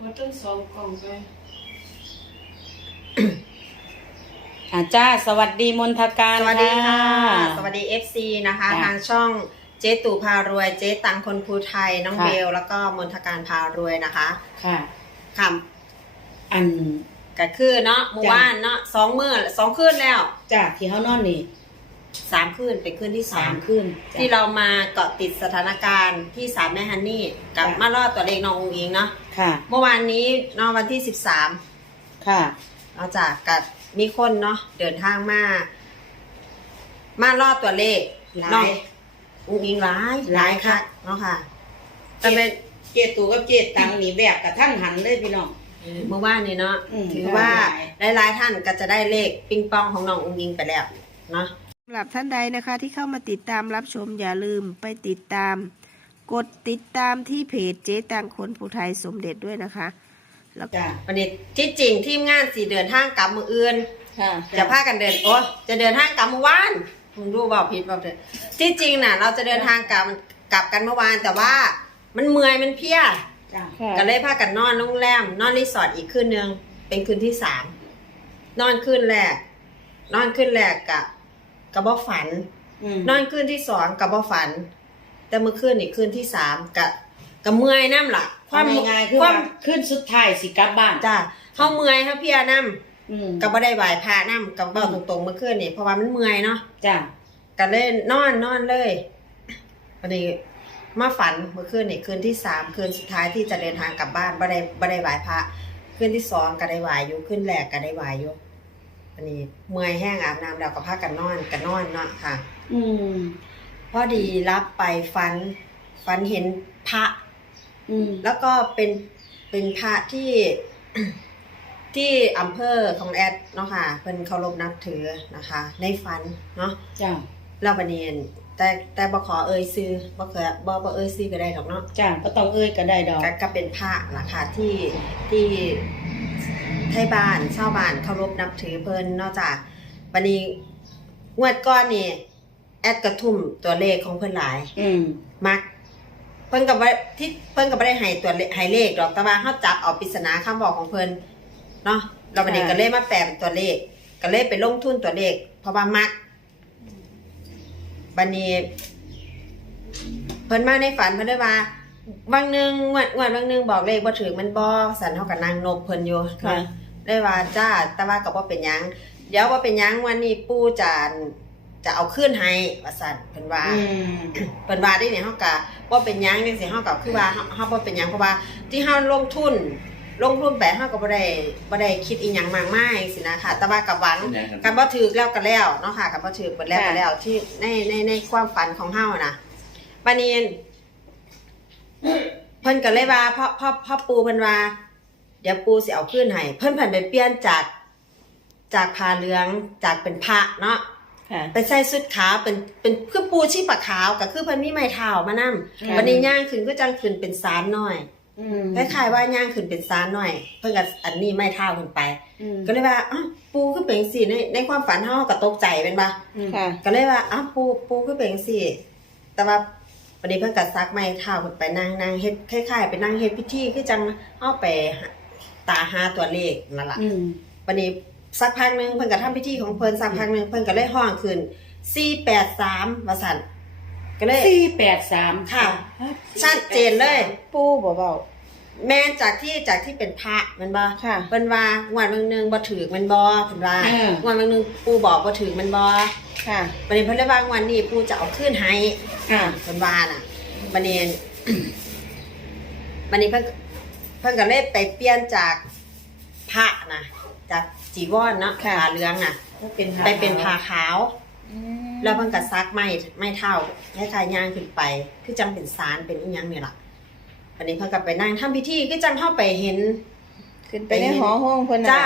ว่าต้องสองกล่องไปอาจ้าสวัสดีมนทการสวัสดีค่ะ สวัสดี FC นะคะจ้ะทางช่องเจ๊ตู่พารวย เจ๊ตังคนภูไทย น้องค่ะ เบล แล้วก็มนทการพารวยนะคะค่ะ ค่ะอัน ก็คือเนาะเมื่อจ้ะ วานเนาะสองมื้อสองคืนแล้วจ้าที่เขานอนนี่สามคืนเป็นคืนที่สาสามมคืนจ้ะ ที่เรามาเกาะติดสถานการณ์ที่สามแม่ฮันนี่ กับจ้ะ มารอดตัวเลขน้ององอิงเนาะ ค่ะ เมื่อวานนี้เนอะวันที่สิบสามค่ะ นอกจากกับมีคนเนาะเดินทางมา มารอดตัวเลขหลายน้องอุ้งอิงหลายหลายค่ะเนาะค่ะแต่เป็นเจตูกับเจตังนี่แบกกับท่านหันเลยพี่น้อง เมื่อวานนี้เนาะอืม ถือว่าหลายๆท่านก็จะได้เลขปิงปองของน้องอุ้งอิงไปแล้วเนาะ สำหรับท่านใดนะคะที่เข้ามาติดตามรับชมอย่าลืมไปติดตาม กดติดตามที่เพจเจ๊ตังคนผู้ไทยสมเด็จด้วยนะคะ แล้วก็จ้าวันนี้ที่จริงทีมงานสี่เดินทางกลับมืออื่น ค่ะจะพากันเดินโอ้จะเดินทางกลับเมื่อวานมึงรู้เปล่าผิดเปล่าเถอะที่จริงน่ะ เราจะเดินทางกลับกลับกันเมื่อวาน แต่ว่ามันเมื่อยมันเพลียจ้าก็เลยพากันนอนโรงแรม นอนรีสอร์ทอีกคืนนึงเป็นคืนที่สามนอนคืนแรก นอนคืนแรกกับกับบ่ฝัน อืมนอนคืนที่สองกับบ่ฝัน แต่เมื่อคืนอีกคืนที่สามกับกับเมื่อยน้ำล่ะ ความง่ายๆคือควาว่ามขึ้นสุดท้ายสิกลับบ้านจ้าเขาเมื่อยเขาเพลียน้ำอืมกับบ่ได้ไหวพระน้ำกับเบ้าตรงๆเมื่อคืนนี่เพราะว่ามันเมื่อยเนาะ จ้าก็เลยนอนนอนเลยพอดีมาฝันเมื่อคืนนี่คืนที่สามคืนสุดท้ายที่จะเดินทางกลับบ้านบ่ได้บ่ได้ไหวพระคืนที่สองก็ได้ไหวอยู่คืนแรกก็ได้ไหวอยู่อันนี้เมื่อยแห้งอาบน้ำแล้วก็พากันนอนกันนอนเนาะค่ะ อืม พอดีรับไปฝัน ฝันเห็นพระ อืมแล้วก็เป็นเป็นพระที่ ที่อำเภอของแอดเนาะค่ะเพิ่นเคารพนับถือนะคะ ในฝันเนาะจ้าเราบันเนียนแต่แต่บ่ขอเอ่ยซื้อบ่เคยบ่บ่เอ่ยซื้อก็ได้ดอกเนาะจ้าก็ต้องเอ้ยก็ได้ดอก ก็ก็เป็นพระล่ะค่ะที่ที่ไทยบ้านชาวบ้านเคารพนับถือเพิ่นนอกจากบัดนี้งวดก่อนนี่ แอดกระทุ่มตัวเลขของเพิ่นหลาย อืมมัก เพิ่นก็บ่ที่เพิ่นก็บ่ได้ให้ตัวเลขให้เลขดอกแต่ว่าเฮาจับเอาปริศนาคำบอกของเพิ่นเนาะเราบัดนี้ค่ะก็เลยมาแปลเป็นตัวเลข ก็เลยไปลงทุนตัวเลข เพราะว่ามักบัดนี้ เพิ่นมาในฝันเพิ่นได้ว่าบางหนึงงวดงวดบางหนึงบอกเลขบ่ถึงมันบ่สันเฮาก็นั่งนบเพิ่นอยู่ค่ะ ได้ว่าจ้าแต่ว่าก็บ่เป็นหยังเดี๋ยวบ่เป็นหยังวันนี้ปู่จะ จะเอาคืนให้ว่าซั่นเพิ่นว่าอืมเปิ่นว่าได้เนี่ยเฮาก็บ่เป็นหยังจังซี่เฮาก็คือว่าเฮาเฮาบ่เป็นหยังเพราะว่าที่เฮาลงทุนลงทุนไปเฮาก็บ่ได้บ่ได้คิดอีหยังมากมายจังซี่นะคะแต่ว่าก็หวังกันบ่ถูกแล้วก็แล้วเนาะค่ะกันบ่ถูกเบิดแล้วก็แล้วที่ในในในความฝันของเฮานะบัดนี้เพิ่นก็เลยว่าพ่อพ่อพ่อปูเพิ่นว่าเดี๋ยวปูสิเอาคืนให้เพิ่นเพิ่นไปเปลี่ยนจากจากผ้าเหลืองจากเป็นพระเนาะ ค่ะ ไปใส่ชุดขาวเป็นเป็นคือปูชีพขาวก็คือเพิ่นมีไม้เท้ามานํค่ะ วันนี้ย่างขึ้นก็จังขึ้นเป็นสารน้อยอืมคล้ายๆว่าย่างขึ้นเป็นสารน้อย เพิ่นก็อันนี้ไม้เท้าขึ้นไป อืมก็เลยว่าอ้าวปูคือเป็นจังซี่ในในความฝันเฮาก็ตกใจเป็นบ่ค่ะ ก็เลยว่าอ้าวปูปูคือเป็นจังซี่แต่ว่าวันนี้เพิ่นก็ซักไม้เท้าขึ้นไปนั่งนั่งเฮ็ดคล้ายๆไปนั่งเฮ็ดพิธีคือจังเฮาไปหาตาหาตัวเลขนั่นล่ะอืมวันนี้ สักพักหนึ่งเพิ่นก็ทำพิธีของเพิ่นสักพักหนึ่งเพิ่นก็เลยห้องขึ้น483ว่าซั่นก็เลยสี่แปดสามค่ะ ชัดเจนเลย ปูบ่เบาแม่นจากที่จากที่เป็นพระแมันบ่ค่ะเพิ่นว่างวดเบิ่งหนึงบ่ถูกแมันบ่เพิ่นว่าเออ งวดเบิ่งหนึงปู่บอกบ่ถูกแมันบ่ค่ะบัดนี้เพิ่นเลยว่างวดนี้ปู่จะเอาคืนให้ค่ะเพิ่นว่าน่ะบัดนี้บัดนี้เพิ่นเพิ่นก็เลยไปเปลี่ยนจากพระนะจาก จีวรเนาะค่ะ ผ้าเหลืองน่ะเป็นไปเป็นผ้าขาวแล้วเพิ่นก็ซักไม้ไม้เท่าให้คล้ายๆย่างขึ้นไป คือจังเป็นสารเป็นอีหยังนี่ล่ะอันนี้เพิ่นก็ไปนั่งทำพิธีคือจังเข้าไปเห็น ขึ้นไปในหอห้องเพิ่นน่ะจ้า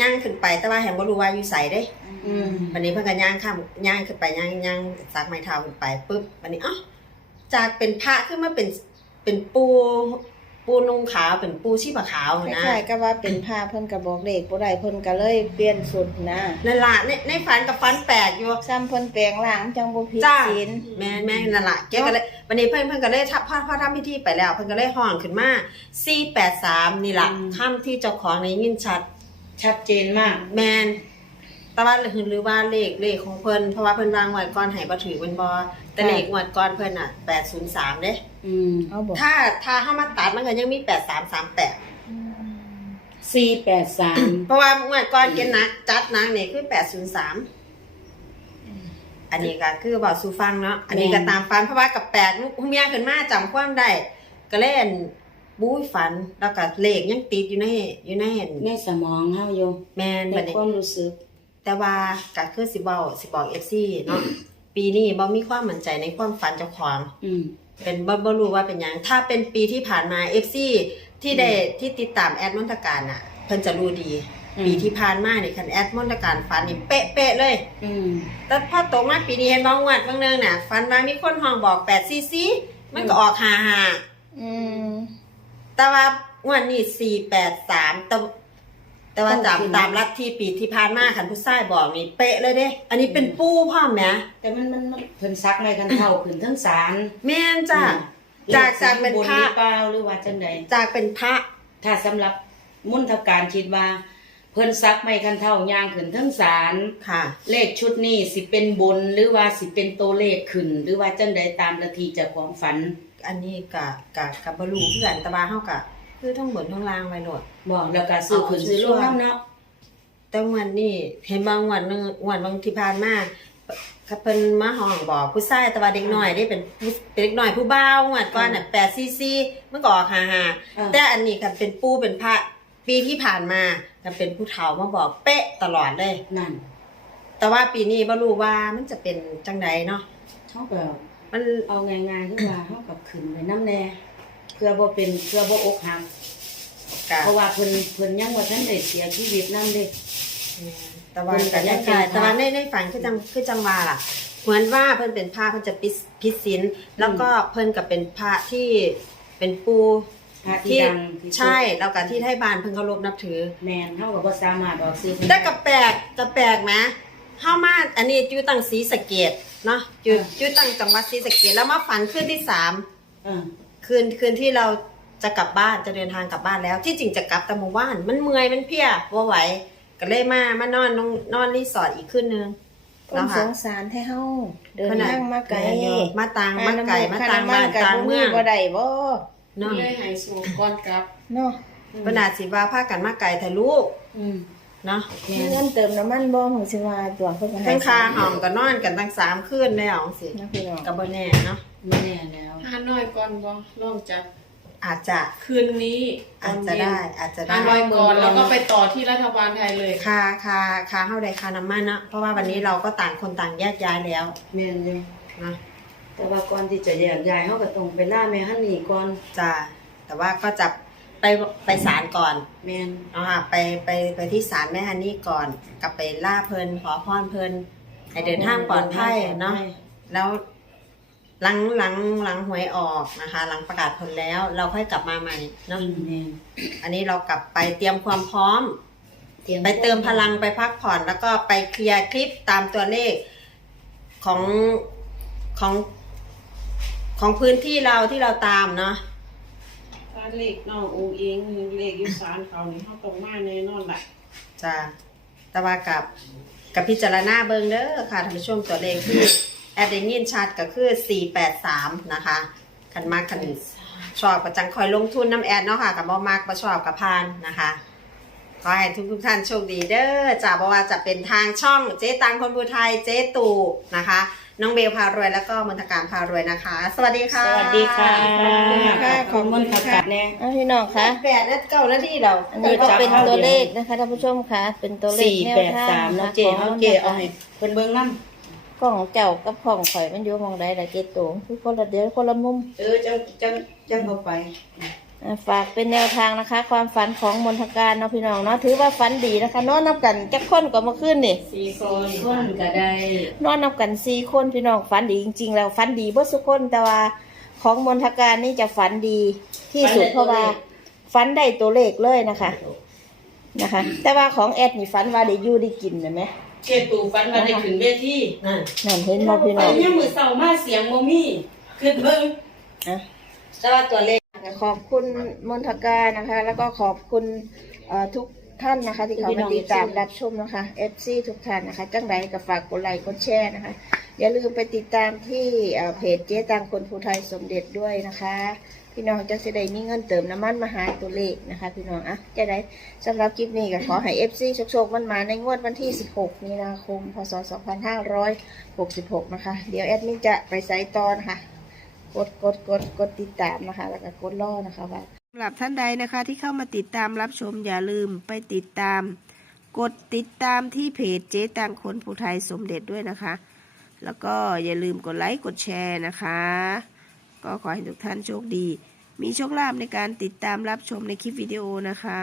ย่างขึ้นไปแต่ว่าแหงบ่รู้ว่าอยู่ไสเด้ อืมวันนี้เพิ่นก็ย่างข้ามย่างขึ้นไปย่างย่างซักไม้เท้าขึ้นไปปุ๊บวันนี้เอ้าจากเป็นพระขึ้นมาเป็นเป็นปู ปูนุ่งขาวเป็นปูชีพขาวคนะล้ายๆก็ว่าเป็นผ้าเพิ่นก็บอกเลขบ่ได้เพิ่นก็เลยเปลี่ยนสุดนะนั่นล่ะในในฝันกับฝันแปลกอยู่ซ้ำเพิ่นแปลงร่างจังบ่ผิดจ้าศีลแม่นแม่นนั่นล่ะแกก็เลยวันนี้เพิ่นเพิ่นก็เลยทับพ่อพ่อทำพิธีไปแล้ว เพิ่นก็เลยห้องขึ้นมา483นี่ล่ะคำที่เจ้าของได้ยินชัด ชัดเจนมาก แมน แต่ว่าหรือว่าเลขเลขของเพิ่นเพราะว่าเพิ่นวางงวดก่อนให้บ่ถือเพิ่นบ่แต่เลขงวดก่อนเพิ่นน่ะ803เด้อืมเอาบอกถ้าถ้าเฮามาตัดมันก็ยังมี8338 สี่แปดสามเพราะว่างวดก่อนเกณฑ์หนักจัดหนักนี่คือ803อันนี้ก็คือบอกสู่ฟังเนาะอันนี้ก็ตามฟันเพราะว่ากับแปดลูกเมียขึ้นมาจำความได้ก็เล่นบู๊ยฝันแล้วก็เลขยังติดอยู่ในอยู่ในในสมองเฮาอยู่แมนในบัดนี้ ความรู้สึก แต่ว่าก็คือสิบอกสิบอกเอฟซีเนาะปีนี้บ่มีความมั่นใจในความฝันเจ้าของอืม เป็นบ่บ่รู้ว่าเป็นหยังถ้าเป็นปีที่ผ่านมา FC ที่ได้ที่ติดตามแอดมนตการน่ะ เพิ่นจะรู้ดี อืม ปีที่ผ่านมานี่คันแอดมนตการฝันนี่เป๊ะๆเลย อืม แต่พอตกมาปีนี้เห็นบ่งวดเบางเนึงน่ะฝันว่ามีคนห้องบอก8 cc มันก็ออก55อืมแต่ว่างวดนี้483แต่ แต่ว่าตามตามลัทธิปีที่ผ่านมาคันผู้ชายบอกนี่เป๊ะเลยเด้ อันนี้เป็นปูพร้อมแหมแต่มันมันมันเพิ่นซักไม่กันเท่าขึ้นทั้งศาลแม่นจ้ะจากจากเป็นบนพระหรือเปล่าหรือว่าจังใดจากเป็นพระ ถ้าสำหรับมุนทการคิดว่า เพิ่นซักไม่กันเท่ายางขึ้นทั้งศาลค่ะ เลขชุดนี้สิเป็นบนหรือว่าสิเป็นตัวเลขขึ้น หรือว่าจังใดตามละทีเจากของฝัน อันนี้กะกะกับบรูเพื่อนแตะบาเฮากะ คือทั้งบนทั้งล่างไว้โหลด บอกแล้วก็ซื้อขึ้นเอาซื้อลชัวงร์น้ำเนาะแต่วันนี้เห็นบางวันหนึงวันบางที่ผ่านมาเขาเป็นมาห้องบอกผู้ชายแตะบาเด็กน้อยได้เป็นผู้เป็นเด็กน้อยผู้บ่าวงวดก่อนน่ะ8ซีซีมันก็ออก55แต่อันนี้กันเป็นปู่เป็นพระปีที่ผ่านมากันเป็นผู้เฒ่ามาบอกเป๊ะตลอดเลย นั่นแต่ว่าปีนี้บ่รู้ว่ามันจะเป็นจังใดเนาะเท่ากับมันเอาง่ายๆคือว่าเท่ากับขึ้นไปน้ำแน่เพื่อบ่เป็นเพื่อบ่อกหัก กะเพราะว่าเพิ่นเพิ่นยังบ่ทันได้เสียชีวิตนำเด้แต่ว่าก็ยังกายแต่ว่าในในฝันคือจังคือจังว่าล่ะ เหมือนว่าเพิ่นเป็นพระเพิ่นจะพิสพิสินแล้วก็เพิ่นกับเป็นพระที่เป็นปูพระที่ที่ดังที่สุดใช่แล้วก็ที่ไทยบ้านเพิ่นเคารพนับถือ แม่นเฮาก็บ่สามารถออกซื้อเพิ่นแต่กับแปลกกับแปลกไหมเฮามาอันนี้อยู่ตั้งศรีสะเกดเนาะอยู่อยู่ตั้งจังหวัดศรีสะเกดแล้วมาฝันคืนที่สามเออคืนคืนที่เรา จะกลับบ้านจะเดินทางกลับบ้านแล้ว ที่จริงจะกลับแต่หมู่บ้าน มันเมื่อยมันเพลียบ่ไหวก็เลยมามานอนนอนนอนรีสอร์ทอีกคืนนึงคนสงสารให้เฮาเดินทางมาไกลมาตางมาไก่มาตางบ้านค่ตางน้ำเมืองบ่ได้บ่เนาะเลยหายสูงก่อนกลับเนาะขนาดสิว่าพากันมาไก่ทะลูกอืมเนาะแม่มีนเงินเติมน้ำมันบ่หูสิว่าตัวเพิ่นก็ให้ทั้งคาห้องก็นอนกันตั้งสามคืนแล้วสินะพี่น้องก็บ่แน่เนาะไม่แน่แล้วหาน้อยก่อนบ่ลองจับ อาจจะคืนนี้ตอาจนจะเย็นได้อาจจะหาได้น้อยก่อนแล้วก็ไปต่อที่รัฐบาลไทยเลยคาคาคาเฮาได้คาน้ำมันเนาะเพราะว่าวันนี้เราก็ต่างคนต่างแยกย้ายแล้วแม่นอยู่นะแต่ว่าก่อนที่จะแยกย้ายเฮาก็ต้องไปล่าแม่ฮันนี่ก่อนจ้ะแต่ว่าก็จะไปไปศาลก่อนแม่นเนาะค่ะไปไปไปที่ศาลแม่ฮันนี่ก่อนกลับไปล่าเพลินขอพรเพลินให้เดินทางปลอดภัยเนาะแล้ว หลังหลังหลังหวยออกนะคะ หลังประกาศผลแล้วเราค่อยกลับมาใหม่เนาะอืมแม่นอันนี้เรากลับไปเตรียมความพร้อมตรียไปเติมพลังไปพักผ่อนแล้วก็ไปเคลียร์คลิปตามตัวเลขของของของพื้นที่เราที่เราตามเนาะถ้าเลขน้ององเองเลขยุสานเขานี่เขาตรงมาแน่นอนแหละจะแต่ว่ากับกับพิจารณาเบิงเด้อค่ะท่านผู้ชมตัวเลขที่ แอดเดนินชัดก็คือ483นะคะคันมากคันชอบก็จังคอยลงทุนน้ำแอดเนาะค่ะกับบ่มากบ่ชอบกับพานนะคะขอให้ทุกทุกๆท่านโชคดีเด้อจ้าบ่ว่าจะเป็นทางช่องเจ๊ตังคนบูไทยเจ๊ตู่นะคะ น้องเบลพารวยแล้วก็มนตการพารวยนะคะ สวัสดีค่ะสวัสดีค่ะขอบคุณค่ะขอบคุณค่ะกัดแน่เอาพี่น้องคะแปดและเก้านาทีเราอันนี้ก็เป็นตัวเลขนะคะท่านผู้ชมค่ะเป็นตัวเลขสี่แนวแปดทางสามนะเนาะคะเจของเฮาเจเอาให้เพิ่นเบิ่งนำ กล้องเจ้ากับของข่อยมันอยู่หมองใดล่ะเจตูคือคนละเดียวคนละมุม เออจังจังจังเอาไป อ่าฝากเป็นแนวทางนะคะ ความฝันของมนทการเนาะพี่น้องเนาะถือว่าฝันดีนะคะนอนนับกันจักคนก็มาขึ้นนี่สี่คสี่นคนก็ได้นอนนับกันสี่คนพี่น้องฝันดีจริง ๆ แล้วฝันดีเบ่สุกคนแต่ว่าของมนทการนี่จะฝันดีที่สุดเพราะว่าฝันได้ตัวเลขเลยนะคะนะคะ แต่ว่าของแอดนี่ฝันว่าได้อยู่ได้กินนะไหม เจตู่ฝันว่าได้ขึ้นเวทีนั่นนั่นเห็นบ่พี่ไปน้องยังมื้อเช้ามาเสียงบ่มีขึ้นเบิ่งอะแต่ว่าตัวเลขขอบคุณมนทการนะคะ แล้วก็ขอบคุณเอ่อทุกท่านนะคะ ที่เขามาติดตามรับชมนะคะ FC ทุกท่านนะคะ จังไรก็ฝากกดไลค์กดแชร์นะคะ อย่าลืมไปติดตามที่เอ่อเพจเจ๊ตังคนภูไทยสมเด็จด้วยนะคะ พี่น้องจะสิได้มีเงินเติมน้ำมันมาหาตัวเลขนะคะ พี่น้องอะจะได้สำหรับคลิปนี้ก็ขอให้ FC โชคๆมันมาในงวดวันที่ 16 มีนาคม พศ 2566 นะคะ เดี๋ยวแอดมินจะไปไซต์ตอนค่ะกดกดกดกดติดตามนะคะ แล้วก็กดล่อนะคะว่าสำหรับท่านใดนะคะที่เข้ามาติดตามรับชมอย่าลืมไปติดตาม กดติดตามที่เพจเจ๊ตังคนผู้ไทยสมเด็จด้วยนะคะ แล้วก็อย่าลืมกดไลค์กดแชร์นะคะ ก็ขอให้ทุกท่านโชคดี มีโชคลาภในการติดตามรับชมในคลิปวิดีโอนะคะ